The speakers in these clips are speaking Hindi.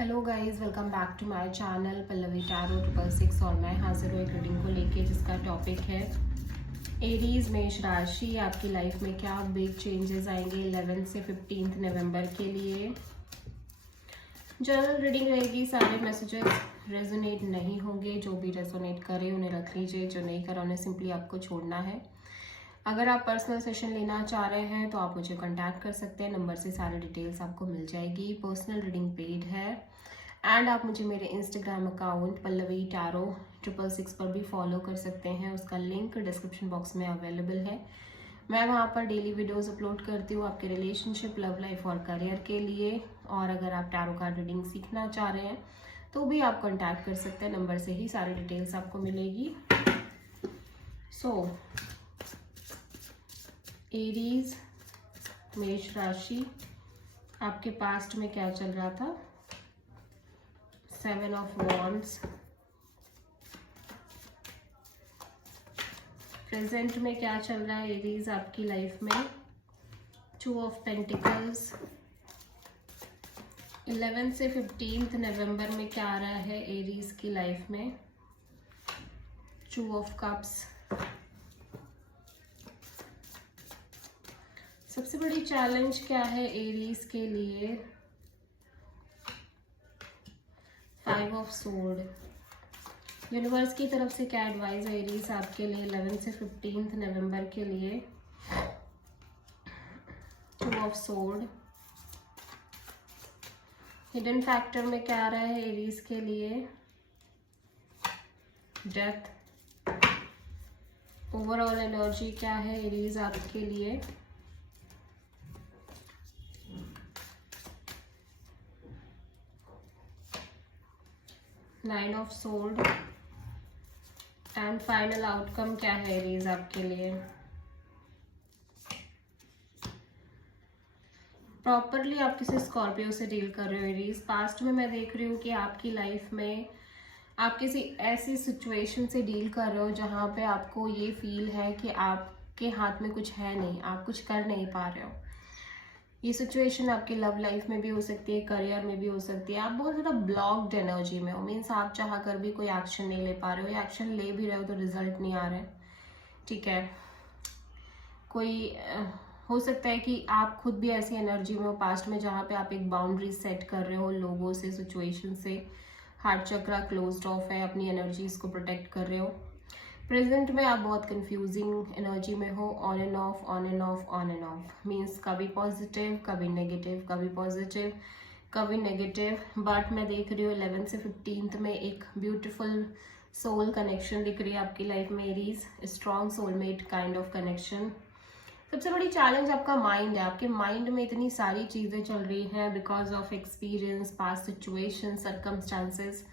Hello guys, welcome back to my channel Pallavi tarot 666। और मैं हाजिर हूँ एक रीडिंग को लेके जिसका टॉपिक है एरीज मेष राशि। आपकी लाइफ में क्या बिग चेंजेस आएंगे 11 से 15 नवंबर के लिए। जनरल रीडिंग रहेगी, सारे मैसेजेस रेजोनेट नहीं होंगे। जो भी रेजोनेट करे उन्हें रख लीजिए, जो नहीं करा उन्हें सिंपली आपको छोड़ना है। अगर आप पर्सनल सेशन लेना चाह रहे हैं तो आप मुझे कांटेक्ट कर सकते हैं, नंबर से सारी डिटेल्स आपको मिल जाएगी। पर्सनल रीडिंग पेड है एंड आप मुझे मेरे इंस्टाग्राम अकाउंट पल्लवी टैरो 666 पर भी फॉलो कर सकते हैं। उसका लिंक डिस्क्रिप्शन बॉक्स में अवेलेबल है। मैं वहाँ पर डेली वीडियोस अपलोड करती हूँ आपके रिलेशनशिप, लव लाइफ और करियर के लिए। और अगर आप टैरो कार्ड रीडिंग सीखना चाह रहे हैं तो भी आप कांटेक्ट कर सकते हैं, नंबर से ही सारी डिटेल्स आपको मिलेगी। एरीज मेष राशि, आपके पास्ट में क्या चल रहा था? 7 ऑफ वॉन्ड्स। प्रेजेंट में क्या चल रहा है एरीज आपकी लाइफ में? 2 ऑफ पेंटिकल्स। 11 से 15 नवंबर में क्या आ रहा है एरीज की लाइफ में? 2 ऑफ कप्स। सबसे बड़ी चैलेंज क्या है एरीज के लिए? 5 ऑफ सोर्ड। यूनिवर्स की तरफ से क्या एडवाइस है एरीज आपके लिए 11 से 15 नवंबर के लिए? 2 ऑफ सोर्ड। हिडन फैक्टर में क्या आ रहा है एरीज के लिए? डेथ। ओवरऑल एनर्जी क्या है एरीज आपके लिए? Nine of sword. And final outcome क्या है एरीज आपके लिए? प्रॉपरली आप किसी स्कॉर्पियो से डील कर रहे हो एरीज। पास्ट में मैं देख रही हूँ कि आपकी लाइफ में आप किसी ऐसी सिचुएशन से डील कर रहे हो जहाँ पे आपको ये फील है कि आपके हाथ में कुछ है नहीं, आप कुछ कर नहीं पा रहे हो। ये सिचुएशन आपकी लव लाइफ में भी हो सकती है, करियर में भी हो सकती है। आप बहुत ज़्यादा ब्लॉक्ड एनर्जी में हो, मीन्स आप चाह कर भी कोई एक्शन नहीं ले पा रहे हो, या एक्शन ले भी रहे हो तो रिजल्ट नहीं आ रहा है। ठीक है, कोई हो सकता है कि आप खुद भी ऐसी एनर्जी में हो पास्ट में जहाँ पे आप एक बाउंड्री सेट कर रहे हो लोगों से, सिचुएशन से। हार्ट चक्रा क्लोज्ड ऑफ है, अपनी एनर्जीज को प्रोटेक्ट कर रहे हो। प्रेजेंट में आप बहुत कंफ्यूजिंग एनर्जी में हो, on end of, on end of, on end of. Means कभी पॉजिटिव, कभी नेगेटिव, कभी पॉजिटिव, कभी नेगेटिव। बट मैं देख रही हूँ 11 से 15 में एक ब्यूटीफुल सोल कनेक्शन दिख रही है आपकी लाइफ में Aries. Strong soulmate kind of connection. सबसे बड़ी चैलेंज आपका माइंड है। आपके माइंड में इतनी सारी चीज़ें चल रही हैं because of experience, past situation, circumstances,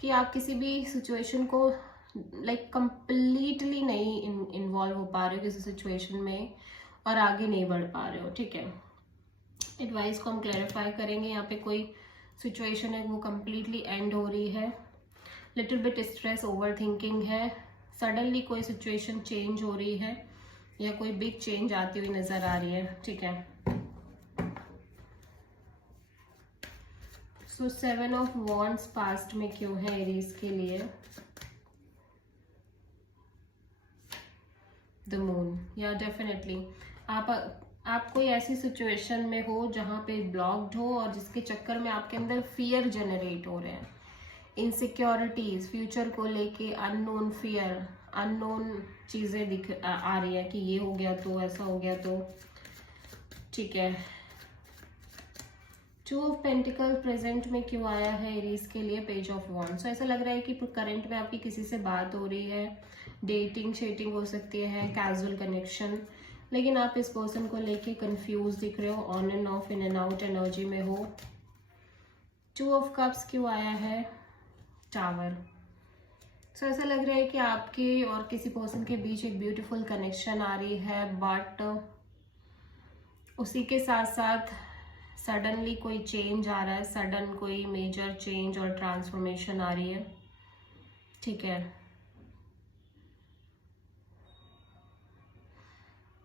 कि आप किसी भी सिचुएशन को कंप्लीटली नहीं इन्वॉल्व हो पा रहे हो किसी सिचुएशन में और आगे नहीं बढ़ पा रहे हो। ठीक है, एडवाइस को हम क्लैरिफाई करेंगे। यहाँ पे कोई सिचुएशन है वो कंप्लीटली एंड हो रही है। Little bit stress, over thinking है। सडनली कोई सिचुएशन चेंज हो रही है या कोई बिग चेंज आती हुई नजर आ रही है। ठीक है, सो 7 ऑफ वॉन्ड्स पास्ट में क्यों है एरीज के लिए? The moon. या डेफिनेटली आप कोई ऐसी सिचुएशन में हो जहाँ पे ब्लॉक्ड हो और जिसके चक्कर में आपके अंदर फियर जनरेट हो रहे हैं, इनसिक्योरिटीज, फ्यूचर को लेके अननोन फियर, अननोन चीजें आ रही है कि ये हो गया तो, ऐसा हो गया तो। ठीक है, 2 ऑफ पेंटिकल प्रेजेंट में क्यों आया है एरीज के लिए? पेज ऑफ वॉन्ड। सो ऐसा लग रहा है कि करंट में आपकी किसी से बात हो रही है, डेटिंग शेटिंग हो सकती है, कैजुअल कनेक्शन, लेकिन आप इस पर्सन को लेके कंफ्यूज दिख रहे हो, on end of, in and out energy में हो। 2 ऑफ कप्स क्यों आया है? टावर। सो ऐसा लग रहा है कि आपके और किसी पर्सन के बीच एक ब्यूटीफुल कनेक्शन आ रही है, बट उसी के साथ साथ सडनली कोई चेंज आ रहा है, सडन कोई मेजर चेंज और ट्रांसफॉर्मेशन आ रही है। ठीक है,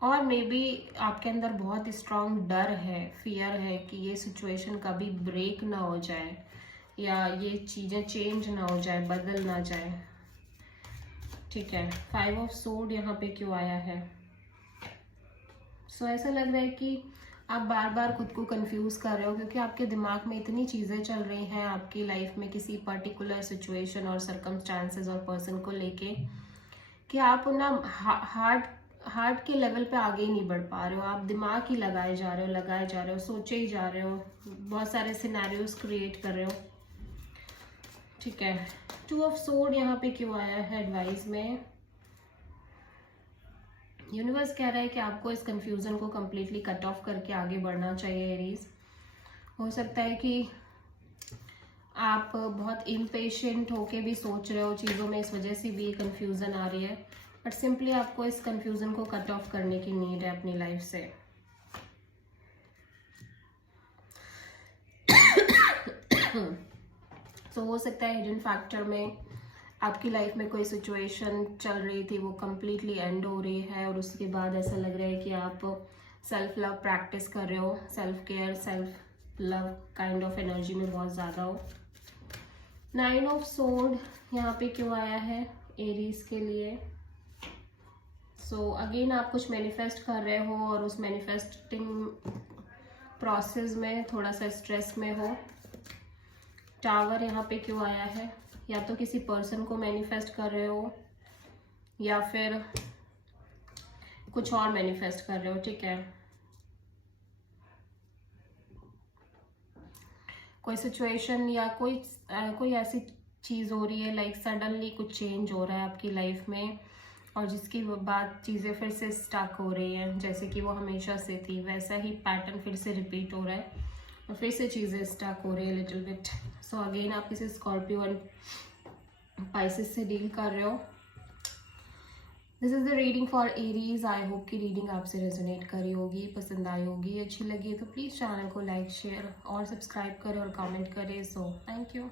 और मे बी आपके अंदर बहुत स्ट्रांग डर है, फियर है कि ये सिचुएशन कभी ब्रेक ना हो जाए, या ये चीज़ें चेंज ना हो जाए, बदल ना जाए। ठीक है, 5 ऑफ सोर्ड यहाँ पे क्यों आया है? सो ऐसा लग रहा है कि आप बार बार खुद को कंफ्यूज कर रहे हो, क्योंकि आपके दिमाग में इतनी चीज़ें चल रही हैं आपकी लाइफ में किसी पर्टिकुलर सिचुएशन और सर्कमस्टांसेस और पर्सन को लेके, कि आप ना हार्ट के लेवल पे आगे ही नहीं बढ़ पा रहे हो। आप दिमाग ही लगाए जा रहे हो, सोचे ही जा रहे हो, बहुत सारे सिनेरियोज क्रिएट कर रहे हो। ठीक है, 2 ऑफ सोर्ड यहाँ पे क्यों आया है एडवाइस में? यूनिवर्स कह रहा है कि आपको इस कंफ्यूजन को कम्प्लीटली कट ऑफ करके आगे बढ़ना चाहिए एरीज। हो सकता है कि आप बहुत इम्पेशेंट होके भी सोच रहे हो चीज़ों में, इस वजह से भी कंफ्यूजन आ रही है, बट सिंपली आपको इस कंफ्यूजन को कट ऑफ करने की नीड है अपनी लाइफ से। तो हो सकता है हिडन फैक्टर में आपकी लाइफ में कोई सिचुएशन चल रही थी, वो कम्प्लीटली एंड हो रही है, और उसके बाद ऐसा लग रहा है कि आप सेल्फ लव प्रैक्टिस कर रहे हो, self care, self love kind of energy में बहुत ज़्यादा हो। 9 ऑफ सोर्ड यहाँ पे क्यों आया है एरीज के लिए? सो अगेन आप कुछ मैनिफेस्ट कर रहे हो और उस मैनिफेस्टिंग प्रोसेस में थोड़ा सा स्ट्रेस में हो। टावर यहाँ पे क्यों आया है? या तो किसी पर्सन को मैनिफेस्ट कर रहे हो या फिर कुछ और मैनिफेस्ट कर रहे हो। ठीक है, कोई सिचुएशन या कोई ऐसी चीज़ हो रही है, लाइक सडनली कुछ चेंज हो रहा है आपकी लाइफ में, और जिसकी बाद चीज़ें फिर से स्टक हो रही हैं, जैसे कि वो हमेशा से थी वैसा ही पैटर्न फिर से रिपीट हो रहा है और फिर से चीज़ें स्टक हो रही है लिटिल बिट। सो अगेन आप किसी स्कॉर्पियो एंड पाइसेस से डील कर रहे हो। This is the reading for Aries. I hope कि रीडिंग आपसे रेजोनेट करी होगी, पसंद आई होगी, अच्छी लगी तो प्लीज़ चैनल को लाइक, शेयर और सब्सक्राइब करें और कमेंट करें। So thank you.